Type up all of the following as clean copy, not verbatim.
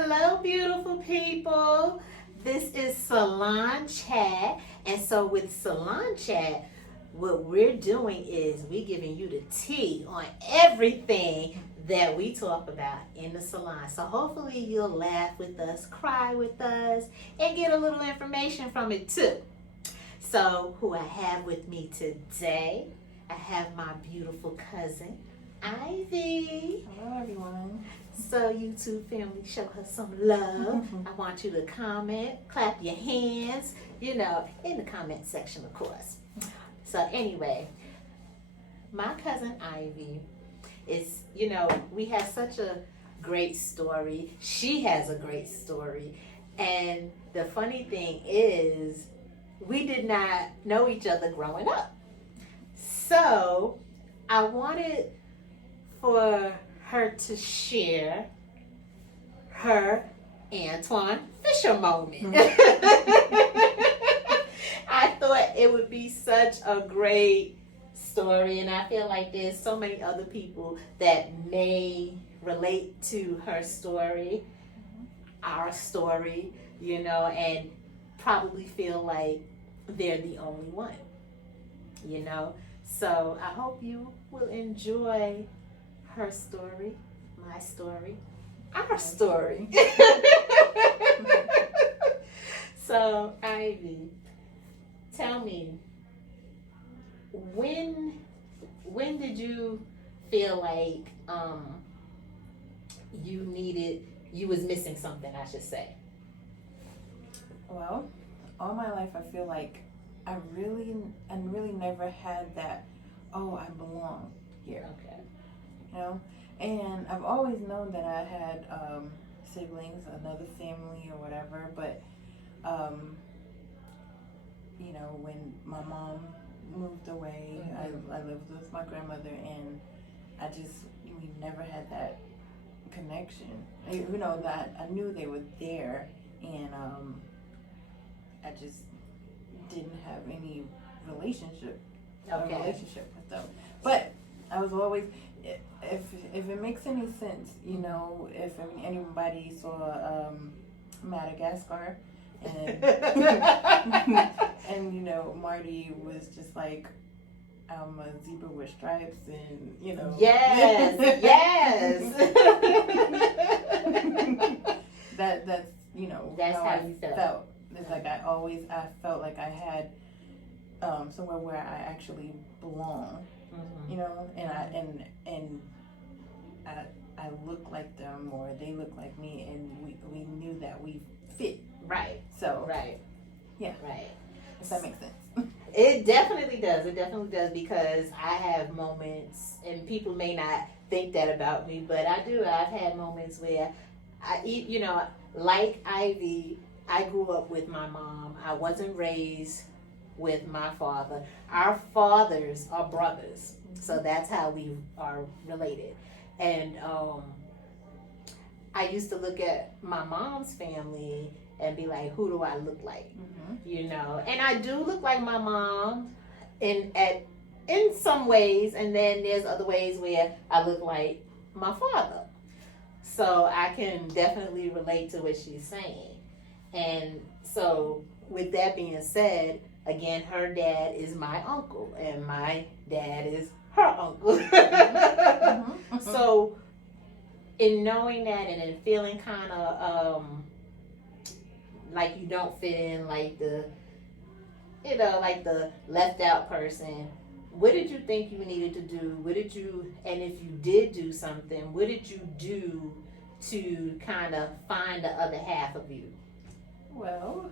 Hello, beautiful people. This is Salon Chat. And so, with Salon Chat, what we're doing is we're giving you the tea on everything that we talk about in the salon. So, hopefully, you'll laugh with us, cry with us, and get a little information from it too. So, who I have with me today, I have my beautiful cousin, Ivy. Hello, everyone. So YouTube family, show her some love. I want you to comment, clap your hands, in the comment section, of course. So anyway, my cousin Ivy is, we have such a great story. She has a great story. And the funny thing is, we did not know each other growing up. So I wanted for her to share her Antoine Fisher moment. I thought it would be such a great story, and I feel like there's so many other people that may relate to her story, our story, and probably feel like they're the only one, So I hope you will enjoy her story, my story, our story. So, Ivy, tell me, when did you feel like you was missing something, I should say? Well, all my life I feel like I really never had that, I belong here. Okay. And I've always known that I had siblings, another family or whatever, but when my mom moved away, I lived with my grandmother, and we never had that connection. That I knew they were there, and I just didn't have any relationship with them. But I was always, if it makes any sense, if anybody saw Madagascar, and and Marty was just like, I'm a zebra with stripes, and Yes. that's That's how you felt. It's like I felt like I had somewhere where I actually belong. And I look like them, or they look like me, and we knew that we fit. Right. So right. Yeah. Right. If that makes sense. It definitely does. It definitely does, because I have moments, and people may not think that about me, but I do. I've had moments where like Ivy, I grew up with my mom. I wasn't raised with my father. Our fathers are brothers, so that's how we are related. And I used to look at my mom's family and be like, who do I look like? And I do look like my mom in some ways, and then there's other ways where I look like my father. So I can definitely relate to what she's saying. And so with that being said, again, her dad is my uncle, and my dad is her uncle. So in knowing that, and in feeling kind of like you don't fit in, like the left out person, what did you think you needed to do? And if you did do something, what did you do to kind of find the other half of you? Well,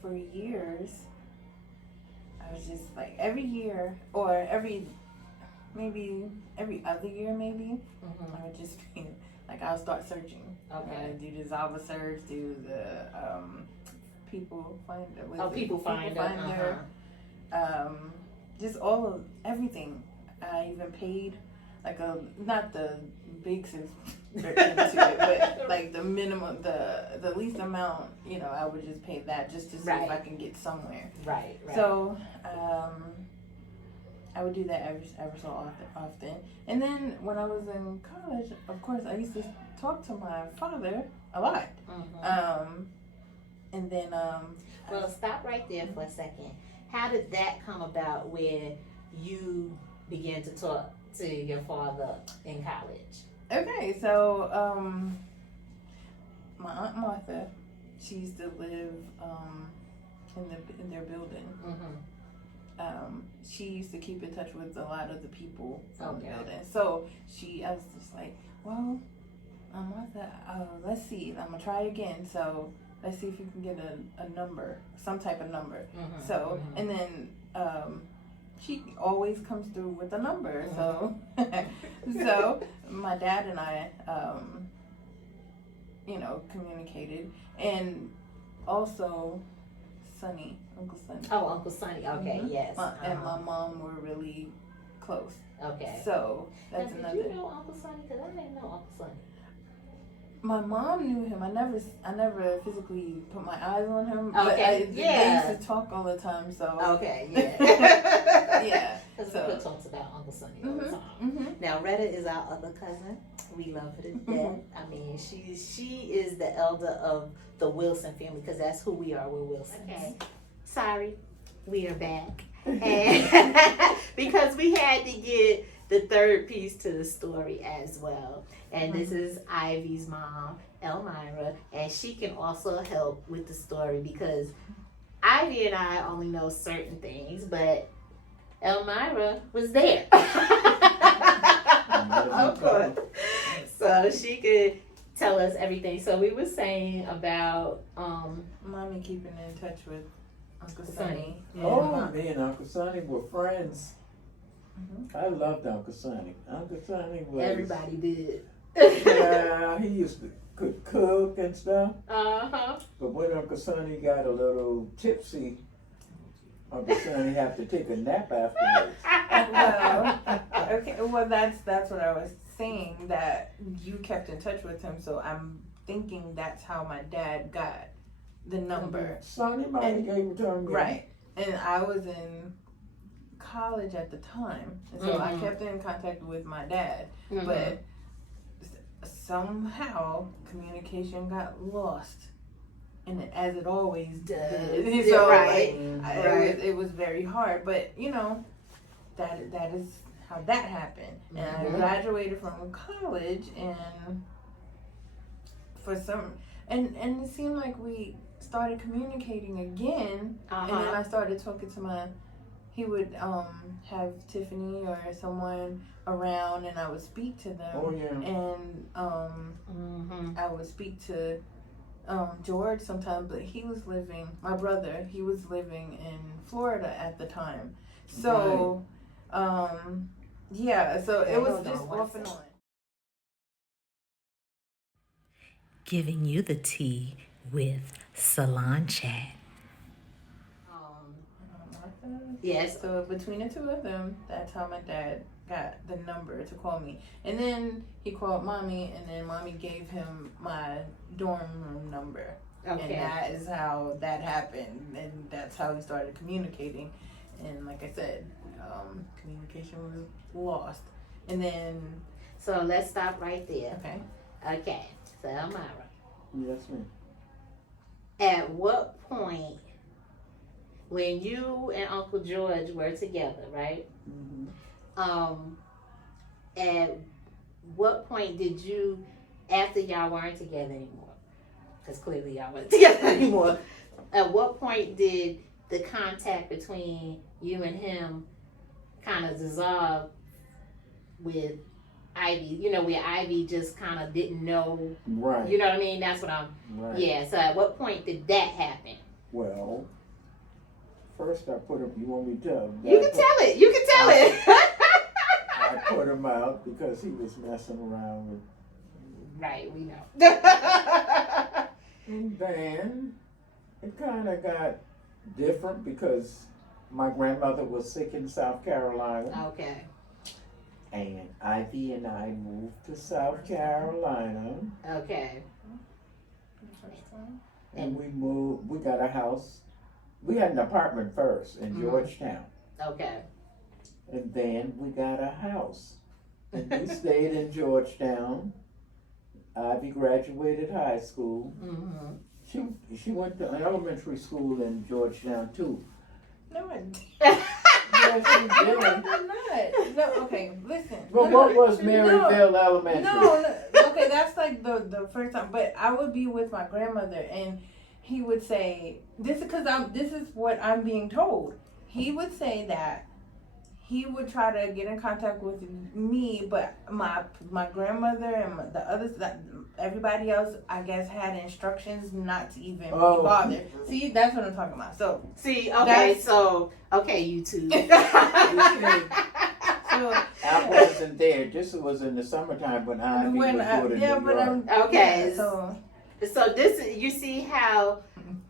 for years, I was just like every year, or every other year, maybe, I would just be like, I'll start searching. Okay. Do the Zava search, do the people finder. People finder. Just all of everything. I even paid like not the big subscription to it, but like the minimum, the least amount. I would just pay that just to see if I can get somewhere. Right. So I would do that ever so often. And then when I was in college, of course, I used to talk to my father a lot. And then well, stop right there for a second. How did that come about where you began to talk to your father in college? Okay, so my Aunt Martha, she used to live in their building. She used to keep in touch with a lot of the people from the building. So I was just like, well, Martha, let's see. I'm gonna try again. So let's see if you can get a number, some type of number. And then she always comes through with a number. So so my dad and I, communicated, and also Sonny, Uncle Sonny. Oh, Uncle Sonny. Okay, yes. And my mom were really close. Okay. So that's another. Did you know Uncle Sonny? Because I didn't know Uncle Sonny. My mom knew him. I never physically put my eyes on him. Okay. But they used to talk all the time. So. Okay. Yeah. Yeah. Because Retta talks about Uncle Sonny all the time. Now Retta is our other cousin. We love her to death. I mean, she is the elder of the Wilson family because that's who we are. We're Wilsons. Okay. Sorry, we are back, and because we had to get the third piece to the story as well. And this is Ivy's mom, Elmira, and she can also help with the story because Ivy and I only know certain things, but Elmira was there. Of course. So she could tell us everything. So we were saying about Mommy keeping in touch with Uncle Sonny. Oh, me and Uncle Sonny were friends. I loved Uncle Sonny. Uncle Sonny was... Everybody did. Yeah, he used to cook and stuff. Uh-huh. But when Uncle Sonny got a little tipsy, Uncle Sonny had to take a nap afterwards. Well, that's what I was saying, that you kept in touch with him, so I'm thinking that's how my dad got the number. Sonny might have gave it to him. Right. And I was in college at the time, and so I kept in contact with my dad, but somehow communication got lost, and as it always does. So right. It was very hard, but that is how that happened. And I graduated from college, and and it seemed like we started communicating again, and then I started talking to he would have Tiffany or someone around, and I would speak to them. Oh, yeah. And I would speak to George sometimes, but my brother, he was living in Florida at the time. So, so it was just off and on. Giving you the tea with Salon Chat. Yes. So between the two of them, that's how my dad got the number to call me. And then he called Mommy, and then Mommy gave him my dorm room number. Okay. And that is how that happened, and that's how we started communicating. And like I said, communication was lost. And then... So let's stop right there. Okay. So Elmira. Yes, ma'am. At what point, when you and Uncle George were together, right? At what point did you, after y'all weren't together anymore, because clearly y'all weren't together anymore, at what point did the contact between you and him kind of dissolve with Ivy? Where Ivy just kind of didn't know. Right. You know what I mean? That's what I'm... Right. Yeah, so at what point did that happen? Well... First, I put him. You want me to tell him? You can tell it. You can tell it. I put him out because he was messing around with. Right, we know. And then it kind of got different because my grandmother was sick in South Carolina. Okay. And Ivy and I moved to South Carolina. Okay. And we moved. We got a house. We had an apartment first in Georgetown. Okay. And then we got a house. And we stayed in Georgetown. Ivy graduated high school. She went to elementary school in Georgetown too. No, I didn't. Yes, she No, I did. did not. No, okay, listen. But what was Maryville Elementary? No, okay, that's like the first time. But I would be with my grandmother, and he would say, "This is this is what I'm being told." He would say that he would try to get in contact with me, but my grandmother and the others, that everybody else, I guess, had instructions not to even be bothered. See, that's what I'm talking about. So See, okay, YouTube. so I wasn't there. This was in the summertime when Ivy was doing it in New York. Okay. Yeah, so So this, you see how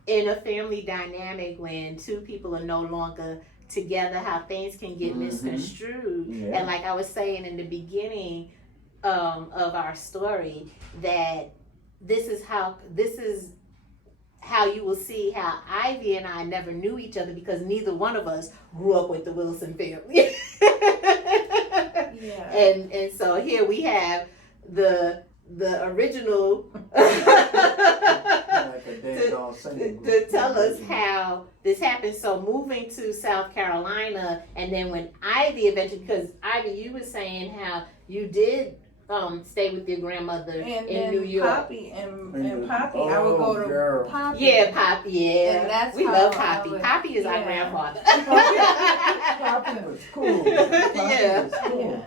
in a family dynamic, when two people are no longer together, how things can get misconstrued. Yeah. And like I was saying in the beginning of our story, that this is how you will see how Ivy and I never knew each other, because neither one of us grew up with the Wilson family. yeah. And so here we have the original Like a dead-on singing group. to tell us how this happened. So moving to South Carolina, and then when Ivy eventually, because Ivy, you were saying how you did stay with your grandmother And in New York. Poppy and Poppy, I would go to girl. Poppy. Yeah, Poppy. Yeah, And that's we how love I Poppy. would- Poppy is our yeah. grandfather. Poppy was cool. Poppy Yeah. was cool. Yeah.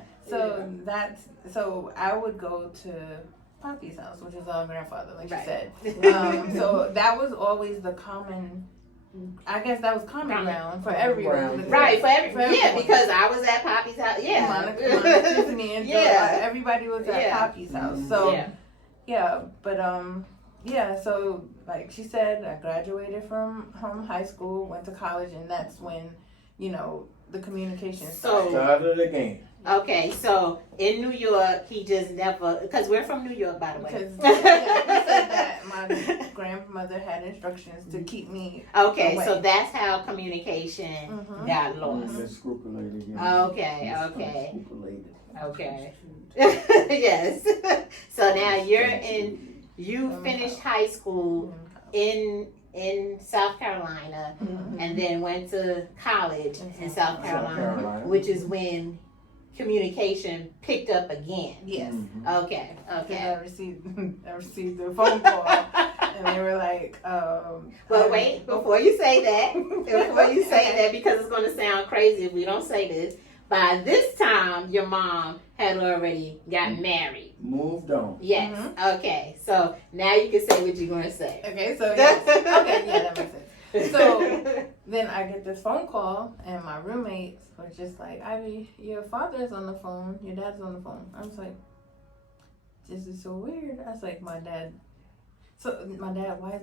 So I would go to Poppy's house, which is our grandfather, like you Right. said. So that was always the common. I guess that was common ground for everyone. Ground. Right, for everyone. Yeah, everyone. because I was at Poppy's house. Yeah. Monica, Tiffany, and Joe, Yeah. everybody was at Yeah. Poppy's house. So Yeah. but so like she said, I graduated from high school, went to college, and that's when, the communication started. Started again. Okay, so in New York, he just never, because we're from New York, by the way. Because he said that my grandmother had instructions to keep me Okay, away. so that's how communication Mhm. got lost. Miscalculated. Yeah. Okay. Miscalculated. Okay. Yes. So now you finished high school in South Carolina, and then went to college in South Carolina, which is when communication picked up again. Yes. Okay. Because I received a phone call, and they were like, But wait, before you say that, because it's going to sound crazy if we don't say this, by this time, your mom had already gotten married. Moved on. Yes. Okay. So now you can say what you're going to say. Okay, so yes. Okay, yeah, that makes sense. So then I get this phone call, and my roommates were just like, Ivy, your father's on the phone, your dad's on the phone. I was like, this is so weird. I was like, why is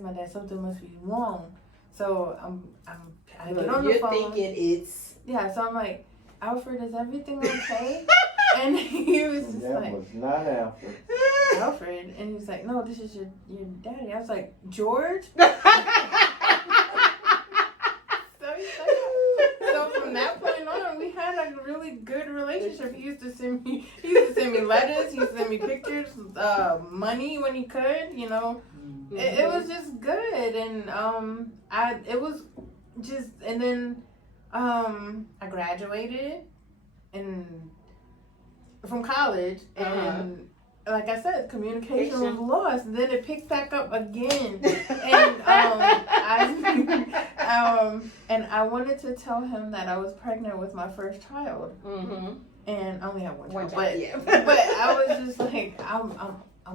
my dad, something must be wrong. So I get on the You're phone. thinking it's... Yeah, so I'm like, Alfred, is everything okay? And he was just That like, was not Alfred. Alfred, and he was like, no, this is your daddy. I was like, George? So from that point on, we had a really good relationship. He used to send me letters. He used to send me pictures, money when he could. It was just good, and it was just, and then I graduated from college, and like I said, communication was lost. And then it picked back up again, and and I wanted to tell him that I was pregnant with my first child, and I only have one child, but I was just like, I'm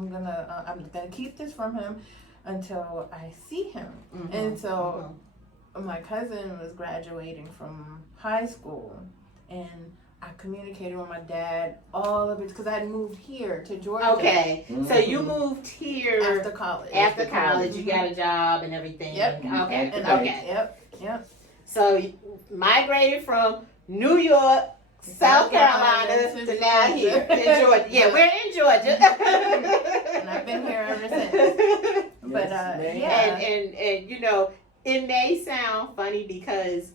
gonna keep this from him until I see him, and so my cousin was graduating from high school, and I communicated with my dad all of it because I had moved here to Georgia. Okay, so you moved here after college. After college, you got a job and everything. Yep. Okay. And Okay. Yep. So you migrated from New York, South Carolina to now here in Georgia. Yeah, we're in Georgia. And I've been here ever since. But Yes, yeah. And it may sound funny because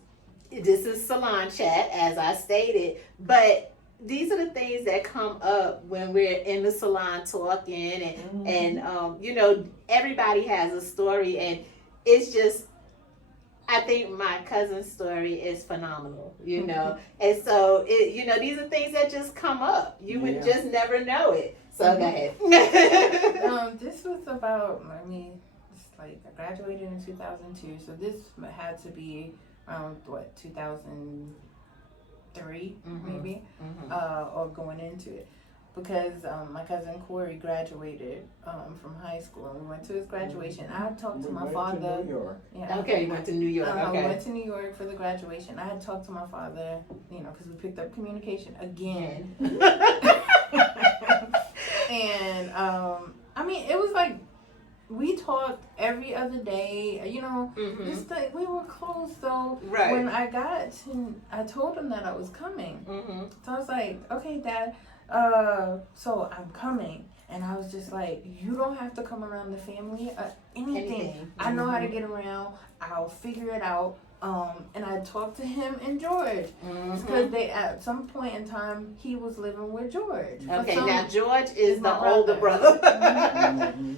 this is Salon Chat, as I stated, but these are the things that come up when we're in the salon talking, and you know, everybody has a story, and it's just, I think my cousin's story is phenomenal, you know, and so you know, these are things that just come up. You would just never know it. So go ahead. This was about, I mean, it's like I graduated in 2002, so this had to be around what, 2003 maybe, or going into it, because my cousin Corey graduated from high school, and we went to his graduation. I had talked to my father. New York. Yeah. Okay, you went to New York. I Okay. went to New York for the graduation. I had talked to my father, you know, because we picked up communication again. And I mean, it was like we talked every other day, you know. Just like we were close though. Right. When I told him that I was coming. So I was like, okay, Dad, so I'm coming. And I was just like, you don't have to come around the family, anything. I know how to get around. I'll figure it out. And I talked to him and George, because they, at some point in time, he was living with George. Okay, now George is the older brother.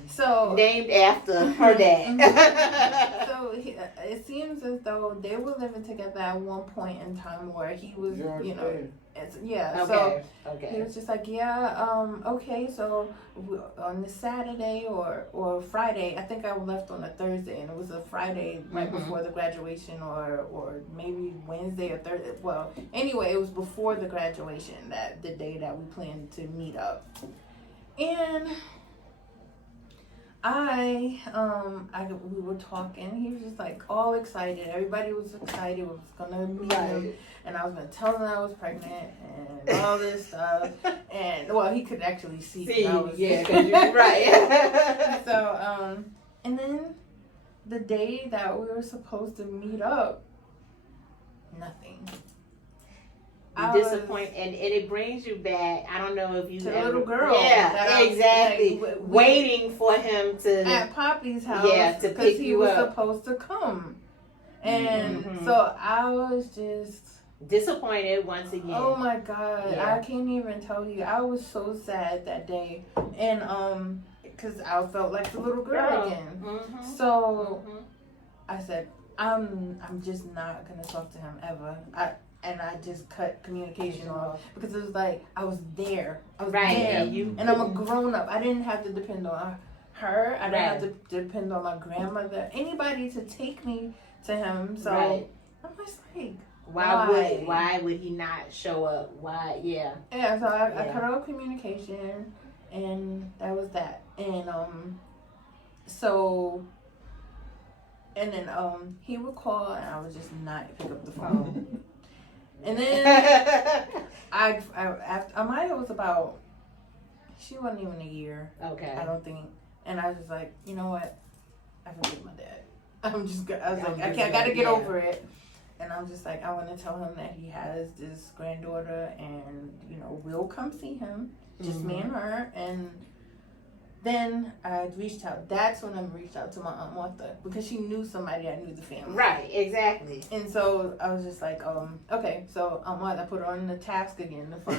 So named after her dad. So it seems as though they were living together at one point in time where he was, George you know, Okay. So Okay. he was just like, okay, so on the Saturday or Friday, I think I left on a Thursday, and it was a Friday right before the graduation, or maybe Wednesday or Thursday. Well, anyway, it was before the graduation, that the day that we planned to meet up. And we were talking. He was just like all excited. Everybody was excited. Was gonna meet him, and I was gonna tell him I was pregnant and all this stuff. And well, he could actually see. Cause you're right. So and then the day that we were supposed to meet up, nothing. Disappointed, and it brings you back. I don't know if you to ever, the little girl. Yeah, exactly. Like, waiting for him to at Poppy's house. to pick he you was up. supposed to come, and so I was just disappointed once again. Oh my God, Yeah. I can't even tell you. I was so sad that day, and because I felt like the little girl again. So I said, I'm just not gonna talk to him ever. I just cut communication off, because it was like I was there. I was there, and I'm a grown up. I didn't have to depend on her. I didn't have to depend on my grandmother, anybody to take me to him. So I'm just like, why would he not show up? Why? Yeah. Yeah. So I cut off communication, and that was that. And and then he would call, and I would just not pick up the phone. And then after Amaya was about, she wasn't even a year. Okay. I don't think. And I was just like, you know what? I forgive my dad. I gotta get over it. And I'm just like, I want to tell him that he has this granddaughter, and you know, we'll come see him, just me and her. And then I reached out. That's when I reached out to my Aunt Martha, because she knew somebody that knew the family. Right, exactly. And so I was just like, okay. So Aunt Martha put her on the task again to find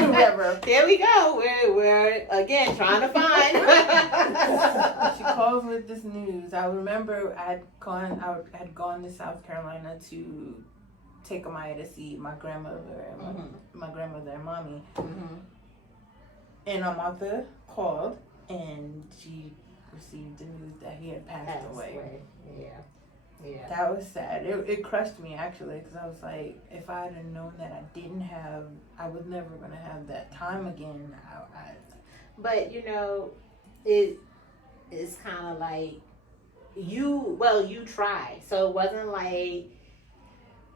whoever. There we go. We're again trying to find. She calls with this news. I remember I had gone to South Carolina to take Amaya to see my grandmother and my grandmother and mommy. And Aunt Martha called, and she received the news that he had passed away. Yeah. That was sad. It crushed me, actually, because I was like, if I had known that I was never going to have that time again. But, you know, it's kind of like you tried. So it wasn't like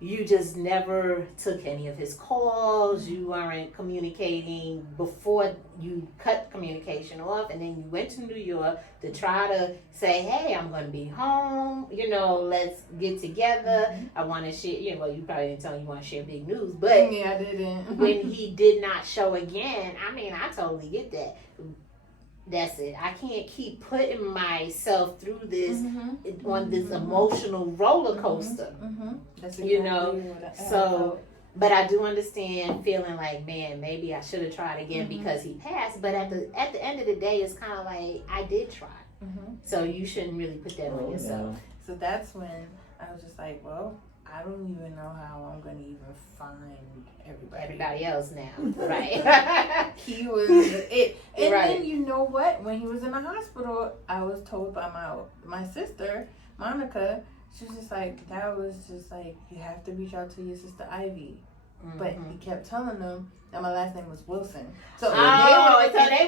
you just never took any of his calls. You weren't communicating before you cut communication off, and then you went to New York to try to say, hey, I'm going to be home. You know, let's get together. I want to share. You know, well, you probably didn't tell him you want to share big news, but yeah, I didn't. when he did not show again, I mean, I totally get that. That's it. I can't keep putting myself through this on this Mm-hmm. emotional roller coaster. That's You know, what I so- felt. But I do understand feeling like, man, maybe I should have tried again because he passed. But at the end of the day, it's kind of like I did try. So you shouldn't really put that on yourself. So that's when I was just like, well, I don't even know how I'm gonna even find Everybody else now, right? He was it, and Right. then you know what? When he was in the hospital, I was told by my sister Monica. She was just like, that was just like, you have to reach out to your sister Ivy. But he kept telling them that my last name was Wilson. So they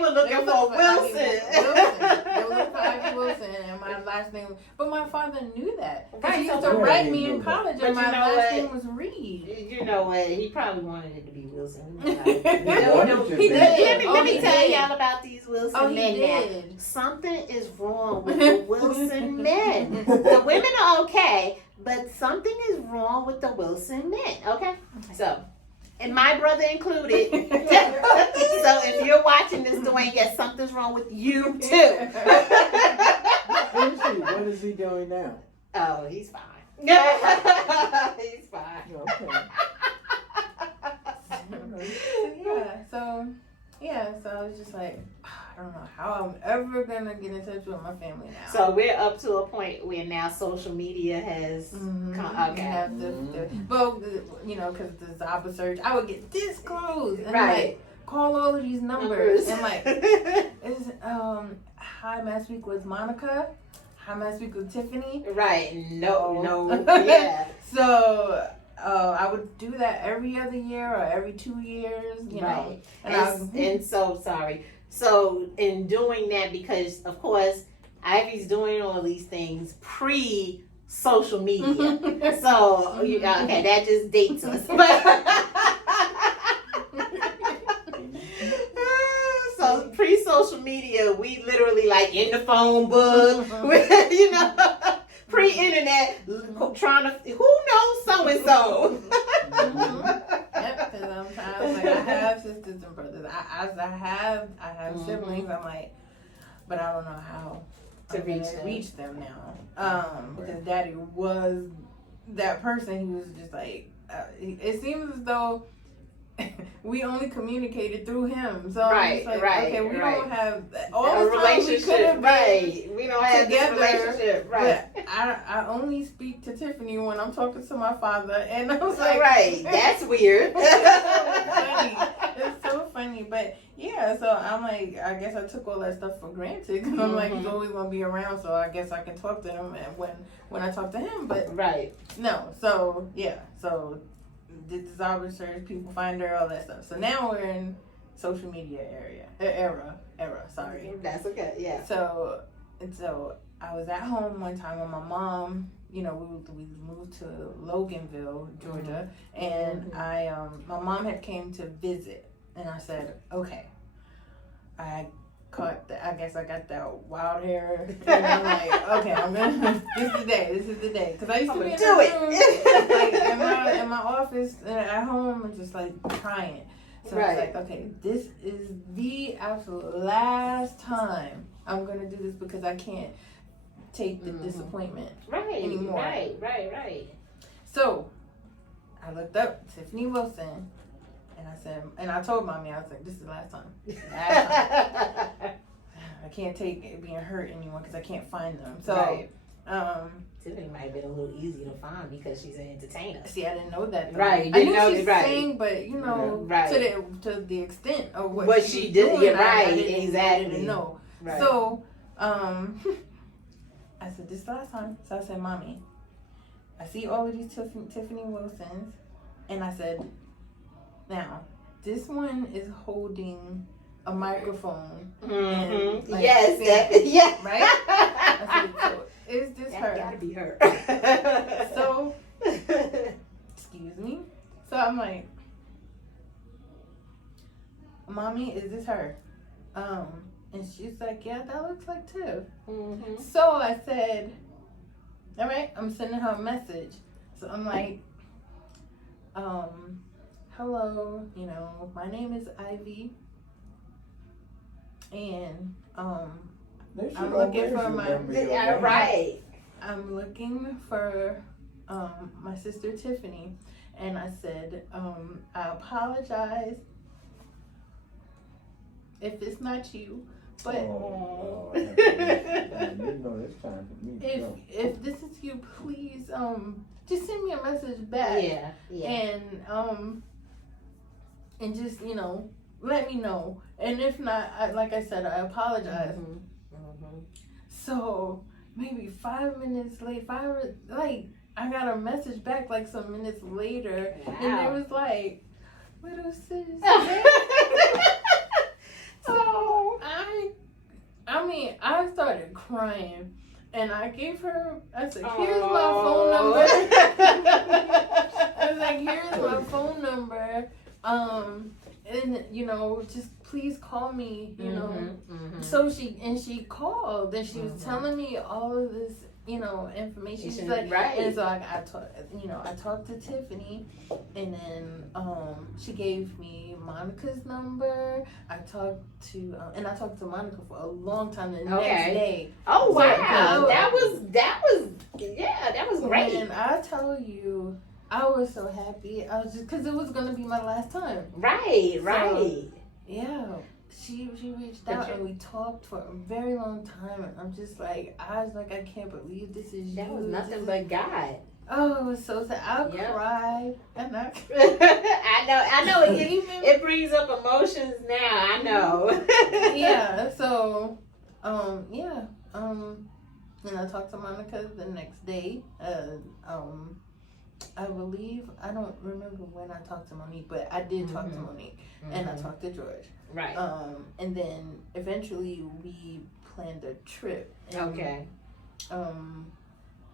were looking for Wilson. They were looking for Ivy Wilson, and my last name. But my father knew that. Right, He used so to why write he me knew in that? college, But and my you know last what? name was Reed. You know what? He probably wanted it to be Wilson. He wanted to He be. did. Let me he tell did. y'all about these Wilson Oh, he men now. did. Something is wrong with the Wilson men. The women are okay, but something is wrong with the Wilson men. Okay? So, and my brother included. So if you're watching this, Dwayne, yes, something's wrong with you too. What is he doing now? Oh, he's fine. He's fine. Okay. So I was just like, I don't know how I'm ever gonna get in touch with my family now. So we're up to a point where now social media has You okay. have but you know, because the Zaba search, I would get this close and Right. like call all of these numbers and like, is hi, may I speak with Monica? Hi, may I speak with Tiffany? Right. No. Yeah. So I would do that every other year or every 2 years, you know. Right. And And so sorry. So in doing that, because of course Ivy's doing all these things pre social media. So okay, that just dates us. So pre social media, we literally like in the phone book, you know, pre internet, trying to who knows so and so. Yep, because I was like, I have sisters and brothers. I have siblings. I'm like, but I don't know how To to reach them now. Because Daddy was that person. He was just like, it seems as though we only communicated through him. So I'm just like, okay, we don't have all the time we could have been We don't have together, this relationship, right? But I only speak to Tiffany when I'm talking to my father, and I was like, Right, that's weird. It's so funny, but yeah. So I'm like, I guess I took all that stuff for granted because I'm like, he's always gonna be around, so I guess I can talk to him and when I talk to him. But Right. no, so yeah, so did the Zaba search, people find her, all that stuff. So now we're in social media era. Sorry. That's okay. Yeah. So I was at home one time with my mom. You know, we moved to Loganville, Georgia, and my mom had came to visit, and I said, okay, I guess I got that wild hair, and I'm like, okay, I'm gonna, this is the day, because I used to be in the room, like, in my office, at home, and just like crying. So I was like, okay, this is the absolute last time I'm gonna do this because I can't take the disappointment anymore. Right. So I looked up Tiffany Wilson, and I said, and I told Mommy, I was like, this is the last time. I can't take it being hurt anymore because I can't find them. So Tiffany might have been a little easy to find because she's an entertainer. See, I didn't know that. Though. Right, I knew she sang, but you know, to the extent of what she did. Doing, I didn't know. Right. So, I said, this is the last time. So I said, Mommy, I see all of these Tiffany Wilsons, and I said, now this one is holding a microphone. And, like, yes, right. I said, so is this her? Gotta be her. So, excuse me. So I'm like, Mommy, is this her? And she's like, yeah, that looks like Tiff. So I said, all right, I'm sending her a message. So I'm like, hello, you know, my name is Ivy. and They should I'm looking always for my- remember your Yeah, name. right. I'm looking for my sister Tiffany, and I said, I apologize if it's not you, but Oh, Lord. You know it's time for me to go. if this is you, please just send me a message back. Yeah, yeah. And just let me know, and if not, like I said, I apologize. So maybe 5 minutes late, I got a message back like some minutes later, and it was like, little sis. So I started crying, and I gave her, I said, here's my phone number. I was like, here's my phone number. And just please call me, So she called, and she was telling me all of this, information. She's like, right. And so I talked to Tiffany, and then she gave me Monica's number. I talked to Monica for a long time the next day. Oh wow, So, that was great. And I tell you, I was so happy. I was just, because it was gonna be my last time. Right. Yeah, she reached out and we talked for a very long time, and I'm just like, I can't believe this is That you. was nothing but God. Oh, it was so sad. I cried, and I know. It brings up emotions now. I know. Yeah. So, and I talked to Monica the next day. I believe, I don't remember when I talked to Monique, but I did talk to Monique, and I talked to George. Right. And then eventually we planned a trip. And,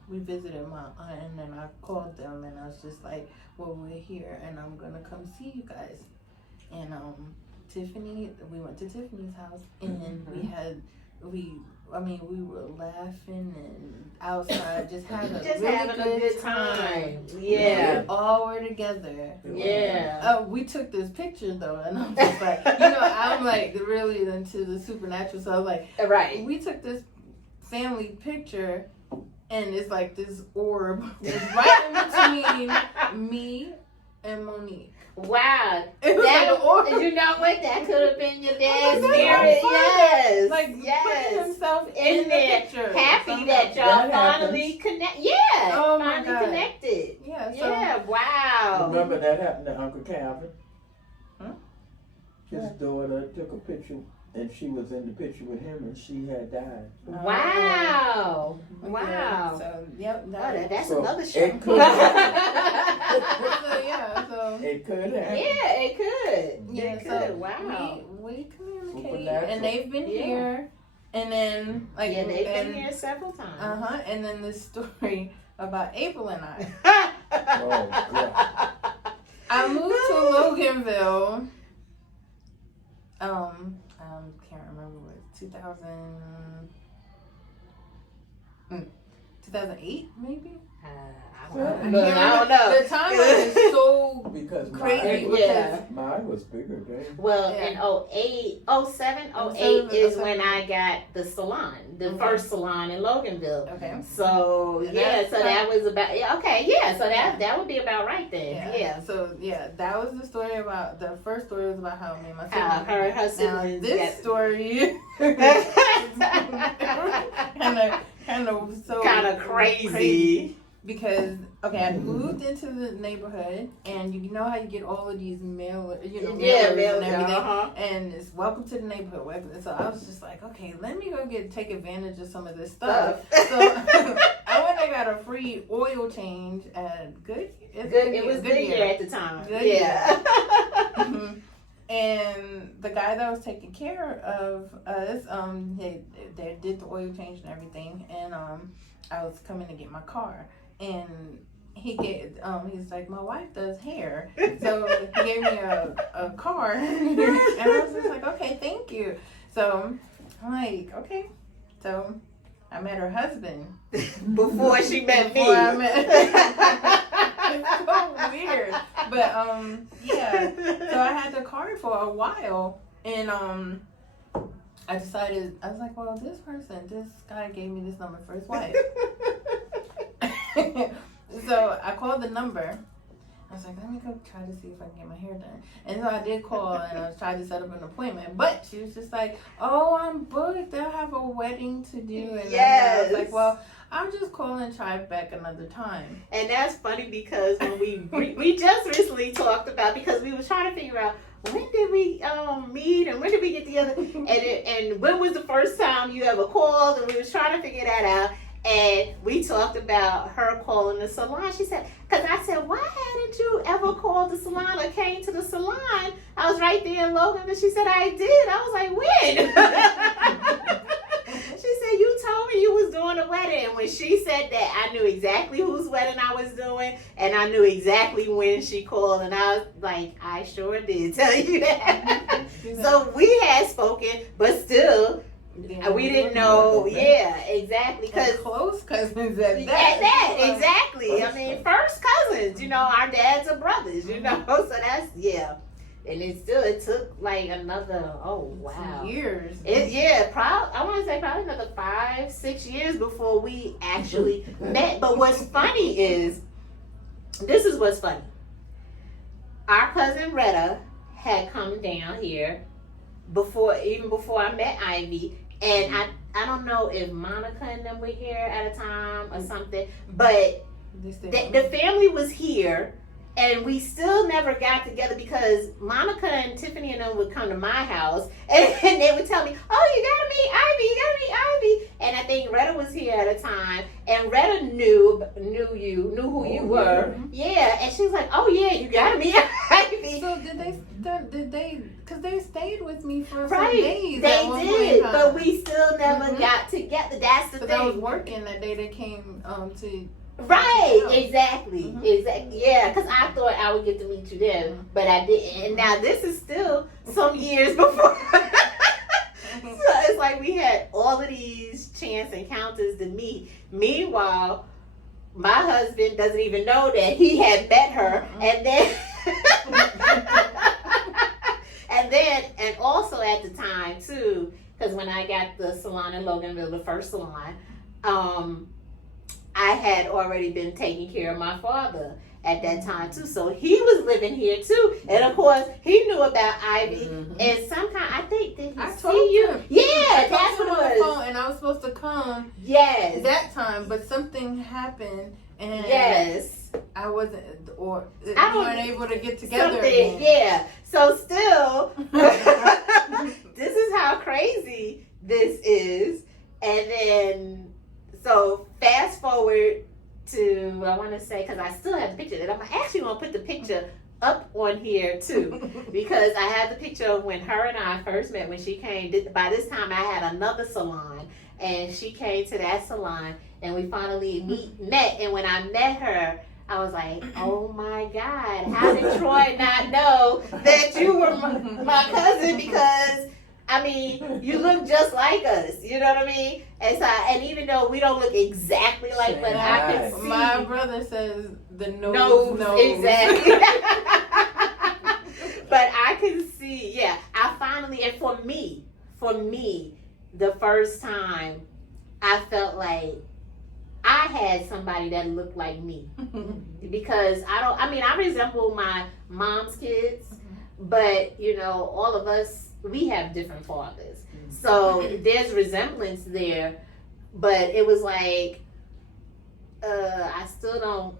we visited my aunt, and then I called them, and I was just like, well, we're here, and I'm gonna come see you guys. And Tiffany, we went to Tiffany's house, and we were laughing and outside, just having a good time. Yeah. We all were together. Yeah. We took this picture though, and I'm just like, I'm like really into the supernatural, so I was like, right. We took this family picture, and it's like this orb is right in between me and Monique. Wow. It was like an orb. You know what? That could have been your dad's Oh my God, spirit. Yes. Putting himself in there. the picture. Happy that y'all finally connect. Yeah. Oh my finally God. connected. Yeah. So, Yeah. Wow. Remember that happened to Uncle Calvin? Huh? His daughter took a picture, and she was in the picture with him, and she had died. Wow. Yeah, Wow. so, yep. That's So, another show. it could happen. So It could happen. Yeah, it could. Yeah, It so could. Wow. we communicate, Supernatural. and they've been here, and then Yeah, they've been here several times. and then this story about April and I. Oh, yeah. I moved to Loganville. Can't remember what 2008 maybe. I Well, don't know. The timeline is so Because crazy. mine was bigger then. Well, Yeah. in 08, 07, 08 is when I got the salon, the first salon in Loganville. Okay. So And so that was about so that would be about right then. Yeah. So that was the story about the first story was about how me and my How siblings. her siblings Now, this got- story kind of so kind of crazy. because I moved into the neighborhood, and you know how you get all of these mailers and everything, and it's welcome to the neighborhood. Welcome. So I was just like, okay, let me go take advantage of some of this stuff. So I went and got a free oil change at Good. It was Goodyear at the time. Goodyear. Yeah. And the guy that was taking care of us, they did the oil change and everything, and I was coming to get my car, and he's like, my wife does hair, so he gave me a car, and I was just like, okay, thank you. So I'm like, okay, so I met her husband Before she met me. It's so weird, but so I had the car for a while, and I decided, I was like, well, this guy gave me this number for his wife. So I called the number. I was like, let me go try to see if I can get my hair done. And so I did call and I tried to set up an appointment. But she was just like, oh, I'm booked. They'll have a wedding to do. And I was like, well, I'll just call and try back another time. And that's funny because when we just recently talked about, because we was trying to figure out when did we meet and when did we get together and when was the first time you ever called, and we was trying to figure that out. And we talked about her calling the salon. She said, because I said, why hadn't you ever called the salon or came to the salon? I was right there in Logan, and she said, I did. I was like, when? She said, you told me you was doing a wedding. And when she said that, I knew exactly whose wedding I was doing, and I knew exactly when she called. And I was like, I sure did tell you that. So we had spoken, but still, we didn't know. Yeah, exactly. Because close cousins at that. That exactly. I mean, first cousins. You know, our dads are brothers. You know, so that's And it took like another years. I want to say probably another 5-6 years before we actually met. But what's funny is, this is what's funny. Our cousin Retta had come down here even before I met Ivy. And I don't know if Monica and them were here at a time or something, but the family was here, and we still never got together because Monica and Tiffany and them would come to my house, and they would tell me, oh, you gotta meet Ivy. And I think Retta was here at a time, and Retta knew who you were. Yeah, and she was like, oh yeah, you gotta meet Ivy. So did they, because they stayed with me for some Right, days. they did, but we still never got together. That's the thing. I was working that day they came to. Right, exactly. Yeah, because I thought I would get to meet you then, but I didn't. And now this is still some years before. So it's like we had all of these chance encounters to meet. Meanwhile, my husband doesn't even know that he had met her, and then and also at the time too, because when I got the salon in Loganville, the first salon, I had already been taking care of my father at that time too, so he was living here too, and of course he knew about Ivy. And somehow I think did he see you? Him. Yeah, that's what it was. And I was supposed to come. Yes. That time, but something happened, and I wasn't, or we weren't able to get together again. Yeah. So still, this is how crazy this is, and then so fast forward to, I want to say, because I still have the picture, and I'm actually going to put the picture up on here too, because I have the picture of when her and I first met, when she came. By this time I had another salon, and she came to that salon, and we finally met. And when I met her, I was like, oh my God, how did Troy not know that you were my cousin? Because I mean, you look just like us, you know what I mean? And so, and even though we don't look exactly like, but I can see. My brother says the nose. Exactly. But I can see, I finally, and for me, the first time, I felt like I had somebody that looked like me. Because I resemble my mom's kids, but you know, all of us, we have different fathers. So there's resemblance there, but it was like, I still don't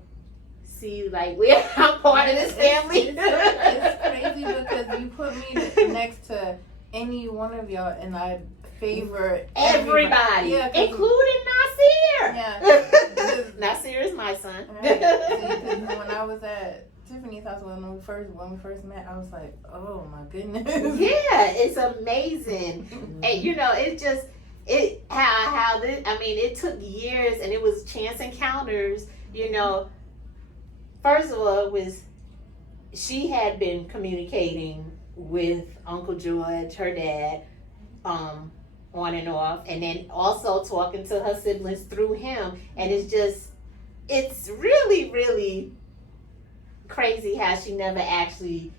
see like I'm part of this family. It's crazy because you put me next to any one of y'all and I favor everybody. Yeah, including Nasir. Yeah. Nasir is my son. Right. When I was at Tiffany's house when we first met, I was like, oh my goodness. Yeah, it's amazing. And you know, it took years, and it was chance encounters, you know. First of all, she had been communicating with Uncle George, her dad, on and off, and then also talking to her siblings through him. And it's really, really crazy how she never actually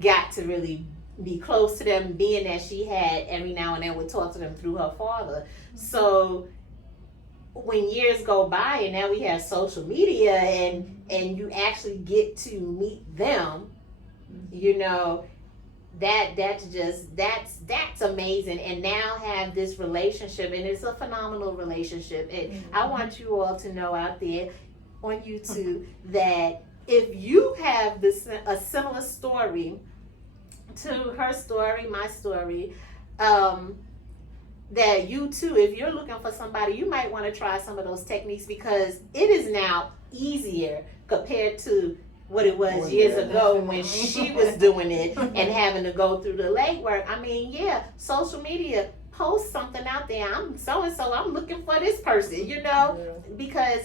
got to really be close to them, being that she had every now and then would talk to them through her father. So when years go by and now we have social media and you actually get to meet them, you know, that's amazing. And now have this relationship, and it's a phenomenal relationship. And I want you all to know out there on YouTube that if you have a similar story to her story, my story, that you too, if you're looking for somebody, you might want to try some of those techniques, because it is now easier compared to what it was years ago when she was doing it and having to go through the legwork. I mean, yeah, social media, post something out there. I'm so-and-so, I'm looking for this person, you know, because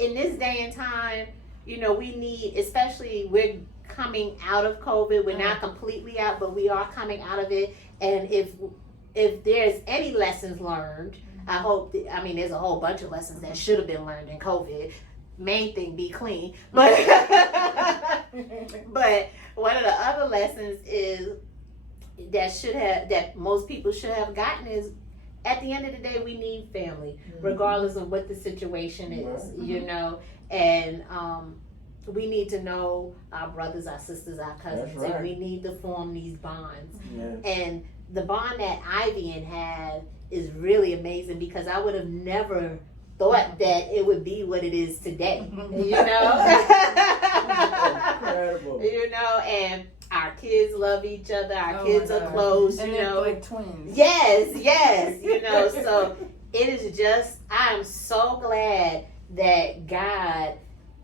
in this day and time, you know, we need, especially we're coming out of COVID. We're not completely out, but we are coming out of it. And if there's any lessons learned, I hope, there's a whole bunch of lessons that should have been learned in COVID. Main thing, be clean. But but one of the other lessons is that most people should have gotten is, at the end of the day, we need family, regardless of what the situation is, you know. And we need to know our brothers, our sisters, our cousins, and we need to form these bonds. And the bond that Ivy had is really amazing, because I would have never thought that it would be what it is today, you know. Incredible. You know, and our kids love each other. Our kids are close, and you know. Like twins. Yes, you know. So it is just, I am so glad that God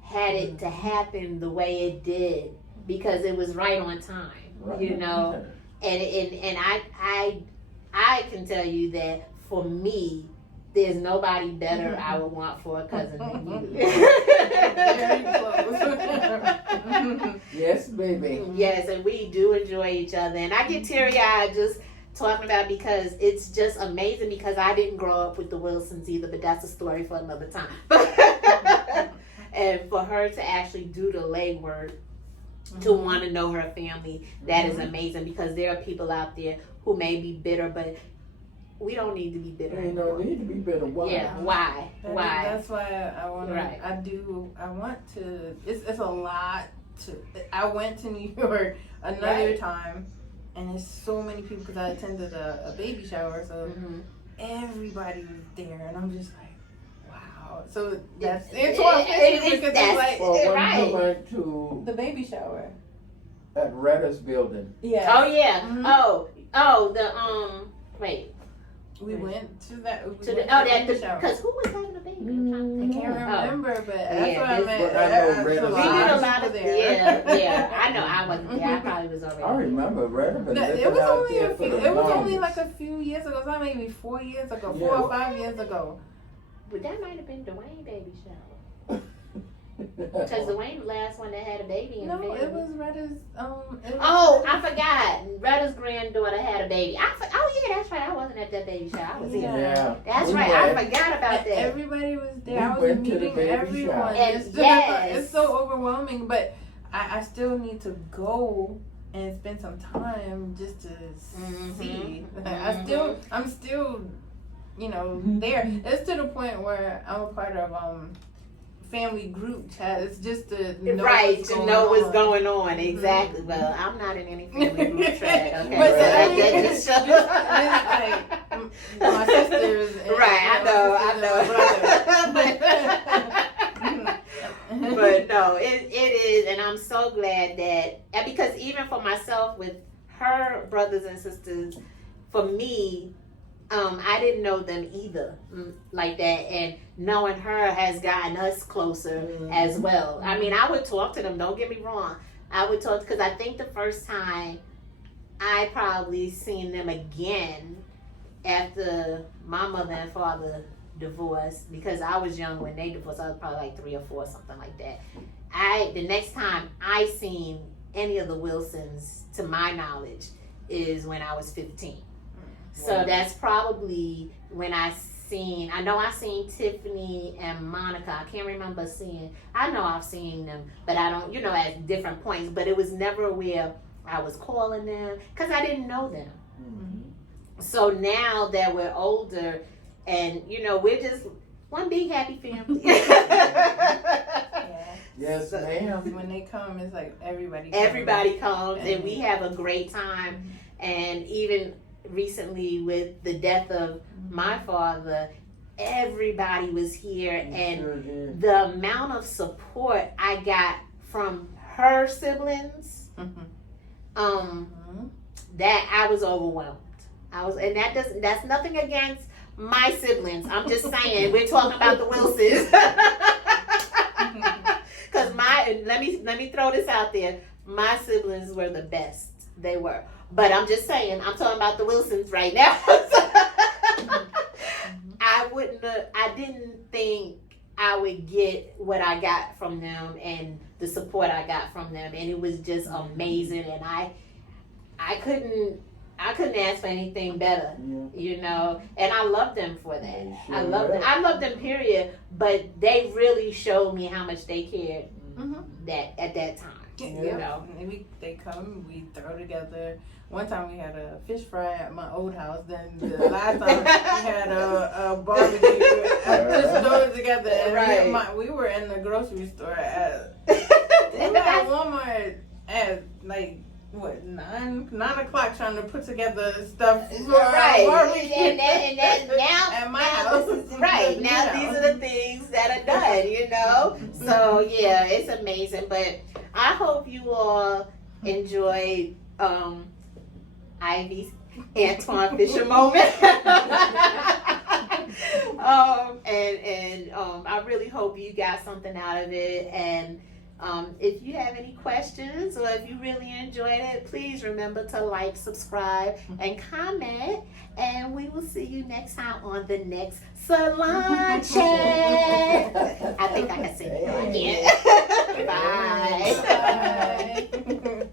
had it to happen the way it did, because it was right on time, you know. And I can tell you that for me, there's nobody better I would want for a cousin than you. Very close. Yes, baby. Yes, and we do enjoy each other. And I get teary-eyed just talking about it, because it's just amazing, because I didn't grow up with the Wilsons either, but that's a story for another time. And for her to actually do the legwork, to want to know her family, that is amazing, because there are people out there who may be bitter, but we don't need to be bitter. You don't need to be bitter. Why? Yeah, why? That's why I want to. I want to. It's a lot to. I went to New York another time, and there's so many people, because I attended a baby shower, so everybody was there, and I'm just like, wow. So that's it's like when we went to the baby shower at Retta's building. Yeah. Oh yeah. Wait. We went to that. Because who was having a baby? I can't remember, but that's what I meant. But I know We did a lot of there. Yeah. I know I wasn't there. I probably was already. I remember Retta been It was out only there a for few. the It was only longest. like a few years ago. It was like maybe 4 years ago, 4 or 5 years ago. But that might have been Dwayne baby shower. Because Dwayne the last one that had a baby in the family. It was Retta's. I forgot. Retta's granddaughter had a baby. That's right. I wasn't at that baby shower. I was here. Yeah. That's right. I forgot about that. Everybody was there. I was went to the meeting baby everyone. shower. And It's so overwhelming, but I still need to go and spend some time just to see. I'm still, there. It's to the point where I'm a part of family group chat. It's just to know what's going on. Exactly. Well, I'm not in any family group chat. Okay, But that just shows. like my sisters. And, But no, it is, and I'm so glad that, because even for myself with her brothers and sisters, for me, I didn't know them either like that, and knowing her has gotten us closer as well. I mean, I would talk to them, don't get me wrong. I would talk, because I think the first time I probably seen them again after my mother and father divorced, because I was young when they divorced. I was probably like 3 or 4, something like that. The next time I seen any of the Wilsons, to my knowledge, is when I was 15. So that's probably when I seen Tiffany and Monica. I can't remember I know I've seen them, but I don't, at different points, but it was never where I was calling them because I didn't know them. Mhm. So now that we're older, and we're just one big happy family. Yeah. Yes, ma'am. When they come, it's like everybody. Everybody comes and we have a great time. And even recently with the death of my father, everybody was here, and Sure did. the amount of support I got from her siblings, that I was overwhelmed. And that's nothing against my siblings. I'm just saying, we're talking about the Wilsons. Cause let me throw this out there. My siblings were the best. They were. But I'm just saying, I'm talking about the Wilsons right now. I didn't think I would get what I got from them and the support I got from them, and it was just amazing. And I couldn't ask for anything better, and I love them for that. Sure I love them, period. But they really showed me how much they cared that at that time. And they come, we throw together. One time we had a fish fry at my old house. Then the last time we had a barbecue. Just throw it together. And we were in the grocery store at Walmart at like 9 o'clock trying to put together stuff for barbecue. And now at my house. Right now, these are the things that are done. So yeah, it's amazing. But I hope you all enjoyed Ivy's Antoine Fisher moment. I really hope you got something out of it. And if you have any questions or if you really enjoyed it, please remember to like, subscribe, and comment. And we will see you next time on the next Salon Chat. I think I can sing it again. Bye. Bye.